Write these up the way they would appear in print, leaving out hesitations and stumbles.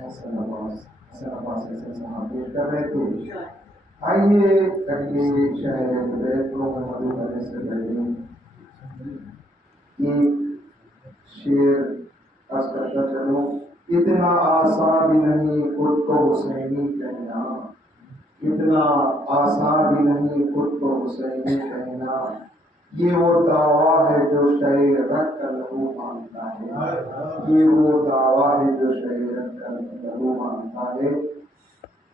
حسن عباس حسن صاحب پیش کر رہے تھے. آئیے اگلی شاعر بیت کو مدعو کرنے سے پہلے ایک شعر عرض کرتا چلوں. اتنا آسان بھی نہیں خود کو حسینی کہنا، اتنا آسان بھی نہیں خود کو حسینی کہنا، یہ وہ دعویٰ ہے جو شعر رکھ کر لہو مانگتا ہے، یہ وہ دعویٰ ہے جو شعر رکھ کر لہو مانگتا ہے.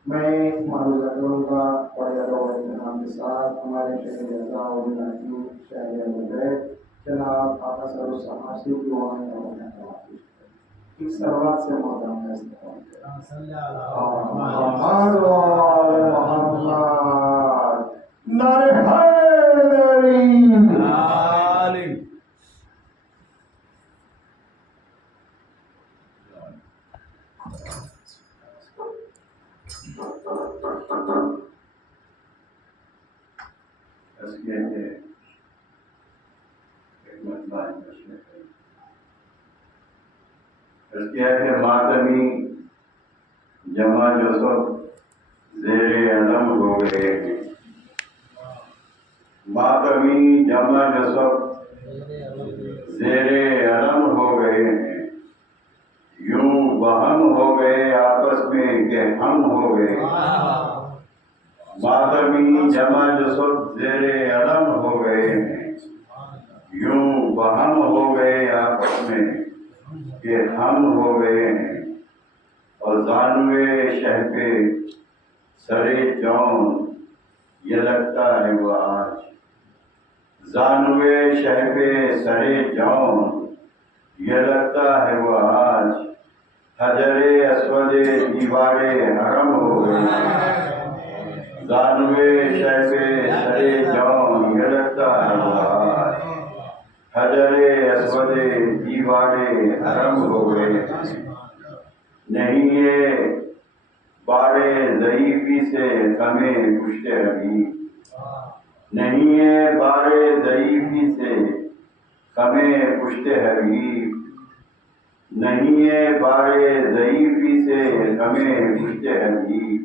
میں معروضہ کروں گا بڑے ادب و احترام کے ساتھ ہمارے شہر رضا اور علاقی شاعر مدعو جناب آقا سر السماسی کی وہاں ایک سروات سے محترم کا استقبال کریں. محمد وآل محمد نعرہ حیدری. کہ ماتمی جمع جو سب زیر علم ہو گئے ہیں، ماتمی جمع جو سب زیر علم ہو گئے ہیں، یوں وہم ہو گئے آپس میں کہ ہم ہو گئے. ماتمی جمع جو سب زیر علم ہو گئے ہیں، یوں وہم ہو گئے آپس میں کہ ہم ہو گئے ہیں. اور زانوے شہ پہ سرے جون یہ لگتا ہے وہ آج، زانوے شہ پہ سرے جون یہ لگتا ہے وہ آج، حجر اسود دیوار حرم ہو گئے. زانوے شہ پہ سرے جون یہ لگتا ہے وہ آج، حجر اسود دیوار حرم ہو گئے. نہیں یہ بارے ضعیفی سے غم پشت حبیب، نہیں یہ بارے ضعیفی سے غم پشت حبیب، نہیں یہ بارے ضعیفی سے غم پشت حبیب.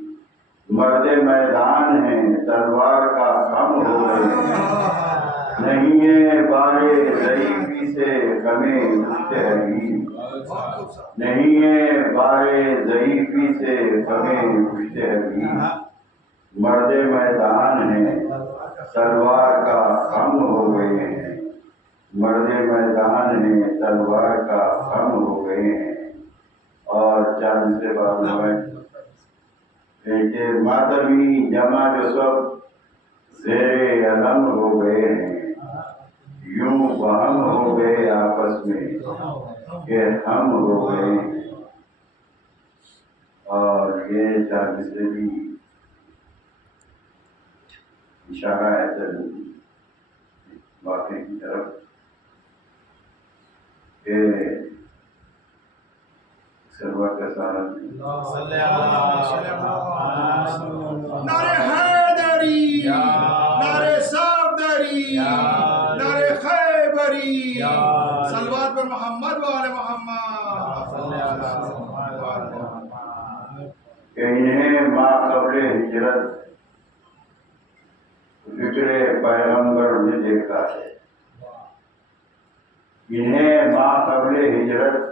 مرد میدان ہیں تلوار کا خم ہو گئے، نہیں یہ بارے ضعیفی سے غم پشت حبیب، نہیں یہ بارے ضعیفی سے غم پشت حبیب. مرد میدان ہیں تلوار کا خم ہو گئے ہیں، مرد میدان ہیں تلوار کا خم ہو گئے ہیں. اور چاند سے بات ہوئے کہ ماتمی جمع جو سب زیر علم ہو گئے ہیں، یوں وہم ہو گئے آپس میں کہ ہم ہو گئے ہیں. اور یہ چاند سے بھی اشارہ ہے واقعے کی طرف کہ سرور کا سارا نعرہ حیدری، نعرہ صفدری، نعرہ خیبری، صلوات پر محمد و آل محمد. کہ انہیں ماقبل ہجرت فکر پیغمبر میں دیکھا ہے، انہیں ماقبل ہجرت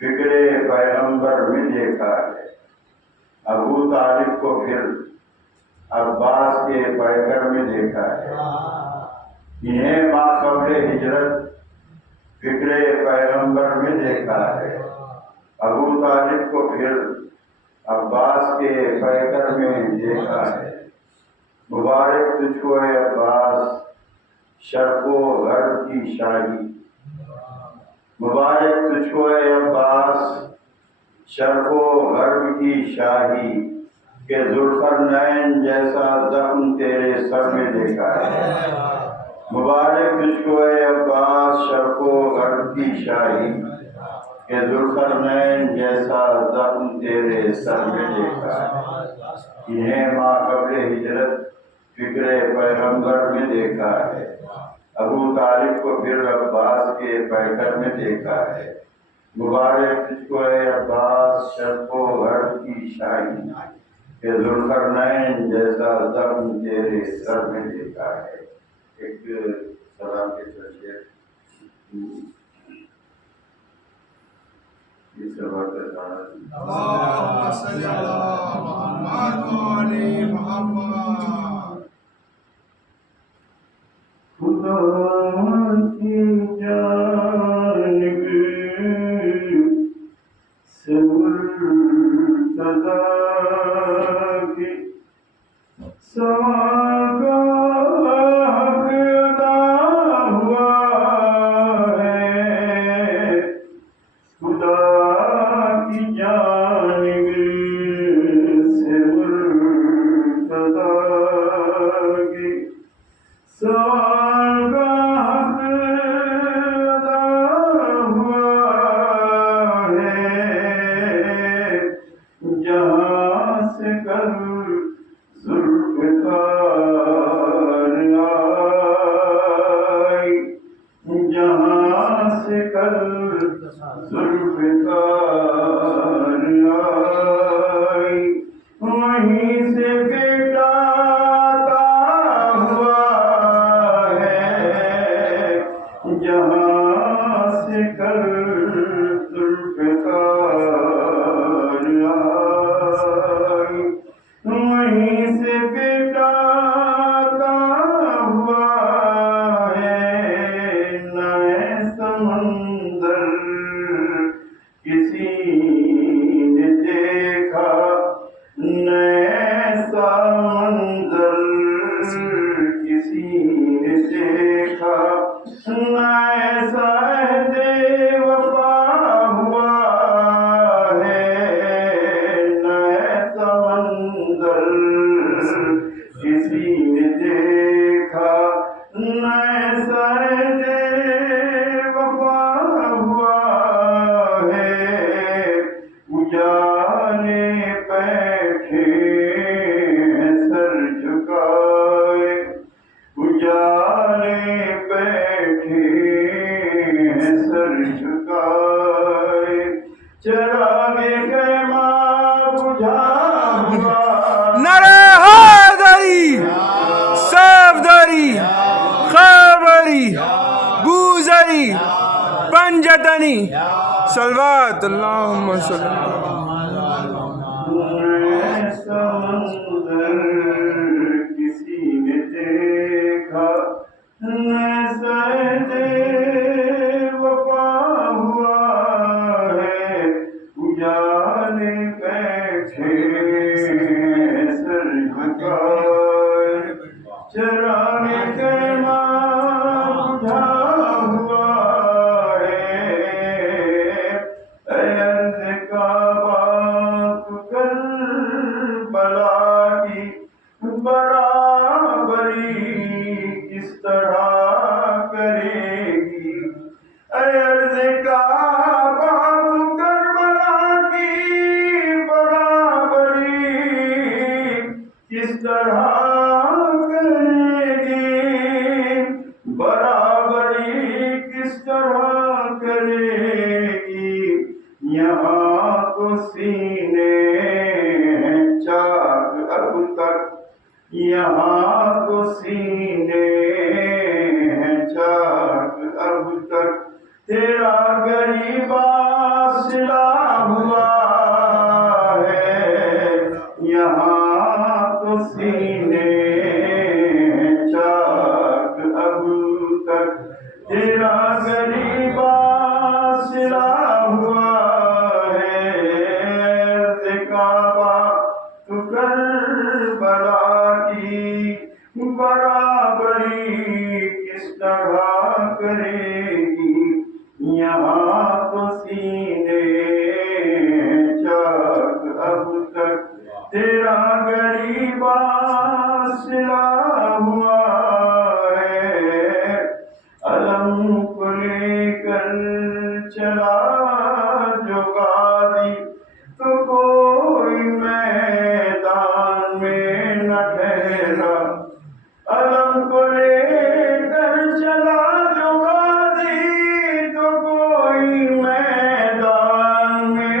فکر پیغمبر میں دیکھا ہے. ابو طالب کو پھر عباس کے پیکر میں دیکھا ہے، انہیں ماقبل ہجرت فکر پیغمبر میں دیکھا ہے. ابو طالب کو پھر عباس کے پیکر میں دیکھا ہے. مبارک تجھ کو اے عباس شرق و غرب کی شاہی، مبارک تجھ کو اے عباس شرق و غرب کی شاہی، کہ ذوالقرنین جیسا زخم تیرے سر میں دیکھا ہے. مبارک تجھ کو اے عباس شرق و غرب کی شاہی، کہ ذوالقرنین جیسا زخم تیرے سر میں دیکھا ہے. انہیں ماقبل ہجرت فکر پیغمبر میں دیکھا ہے. ابو طالب کو پھر عباس کے پیکر میں دیکھا ہے. مبارک تجھ کو اے عباس پاس شب و غرب کی شاہی کہ ذوالقرنین جیسا دم تیرے سر میں دیکھا ہے. ایک سلام کے ذریعے اس سبا کا گانا اللهم صل على محمد وعلى محمد. خدا کی جانب سے مرتضی کی سواگاہ ادا ہوا ہے. خدا کی جانب سے مرتضی کی سواگاہ ادا ہوا ہے. جہاں سے کل ذوالفقار آئی، جہاں سے کل ذوالفقار آئی، وہیں سے بیٹا عطا ہوا ہے. جہاں سے کل ذوالفقار آئی، وہیں سے بیٹا عطا ہوا ہے. نئے سمندر کسی نے دیکھا، نئے سمندر کسی نے دیکھا، نئے عہد وفا ہوا ہے. نئے سمندر کسی نے دیکھا، نئے عہد وفا ہوا ہے. اجالے بیٹھے ہیں سر جھکائے، اجالے بیٹھے ہیں سر جھکائے. چراغ خیمہ بجھا ہوا نعرہ حیدری، صفدری، خیبری، بوذری، پنجتنی. صلوات اللہم صلی نئے سمندر کسی نے دیکھا، نئے عہد وفا ہوا ہے. اجالے بیٹھے سر جھکائے، چراغ خیمہ بجھا ہوا ہے. اے عرض کعبہ تو کربلا کی برابری کس طرح کرے گی. اے عرض کعبہ تو کربلا کی برابری کس طرح کرے گی. برابری کس طرح کرے گی. یہاں تو سینے ہیں چاک اب تک، یہاں تو سینے ہیں چاک اب تک. تیرا غریبا سلا ہوا ہے. یہاں تو سینے ہیں چاک اب تک. تیرا غریبا سلا ہوا ہے. عرض کعبہ تو کربلا کی برابری کس طرح کرے گی. یہاں تو سینے چاک اب تک. تیرا غریبا سلا ہوا ہے. علم کو لے کر چلا جو غازی، تو کوئی میدان میں نہ ٹھہرا. علم کو لے کر چلا جو غازی، تو کوئی میدان میں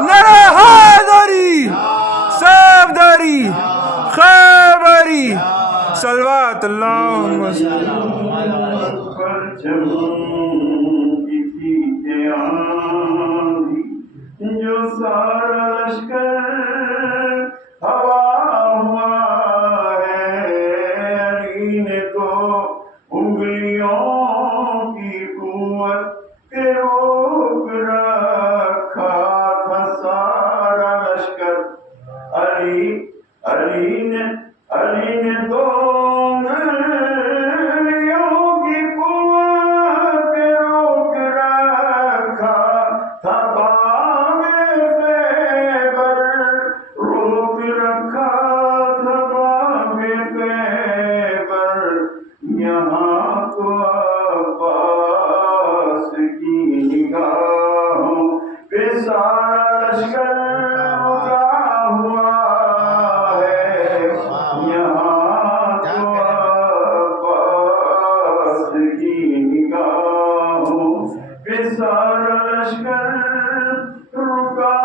نعرہ حیدری صفدری خیبری صلوات اللہم پر چمکی تھی کہ آندھی جو سارا لشکر ہوا ہوا ہے علی نے تو انگلیوں کی قوت کے روک رکھا تھا سارا لشکر علی نے تو انگلیوں کی قوت کے روک رکھا تھا باب خیبر روک رکھا تھا باب خیبر یہاں تو عباس کی نگاہوں پہ سارا لشکر رکا ہوا ہے یہاں تو عباس کی نگاہوں پہ سارا لشکر رکا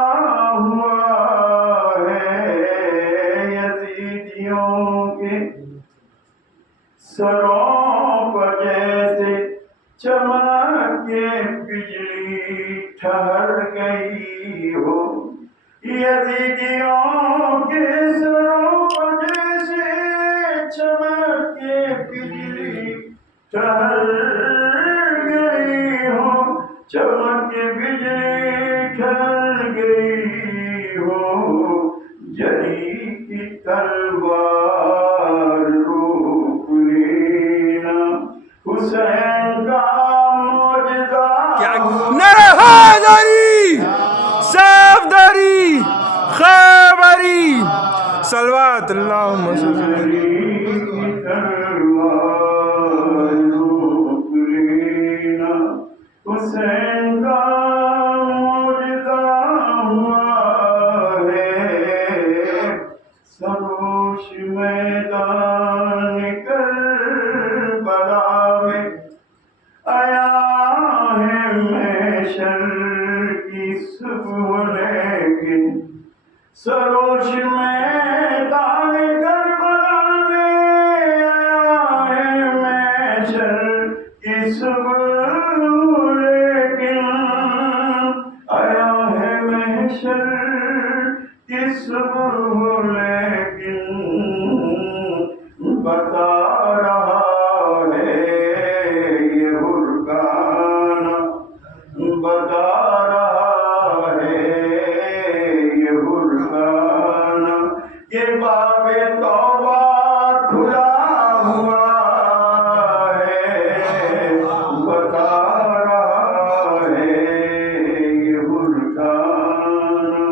ہوا ہے یزیدیوں کے سروں پر جیسے چمک کے بجلی ٹھہر گئی ہو یزیدیوں کے سروں پر جیسے چمک کے بجلی ٹھہر گئی ہو چمک کے بجلی ٹھہر گئی ہو جلی کی تلوار روک لینا حسین کا معجزہ نعرہ حیدری صفدری خیبری صلوات اللہم جلی کی تلوار روک لینا حسین کا معجزہ ہوا ہے سروش میدان کربلا میں آیا ہے محشر کی صبح لیکن سروش میدان کربلا میں آیا ہے محشر کی صبح لیکن آیا ہے محشر کی صبح لیکن بتا رہا ہے یہ حرکانہ بتا رہا ہے یہ حرکانہ کہ باب توبہ کھلا ہوا ہے بتا رہا ہے یہ حرکانہ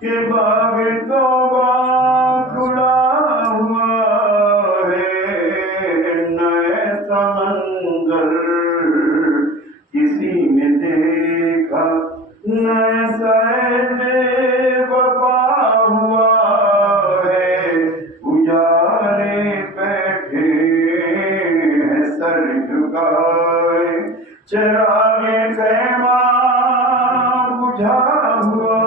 کہ باب توبہ کھلا ہوا ہے نئے سمندر کسی نے دیکھا نئے سید وفا ہوا ہے اجالے بیٹھے ہیں سر جھکائے چراغ خیمہ بجھا ہوا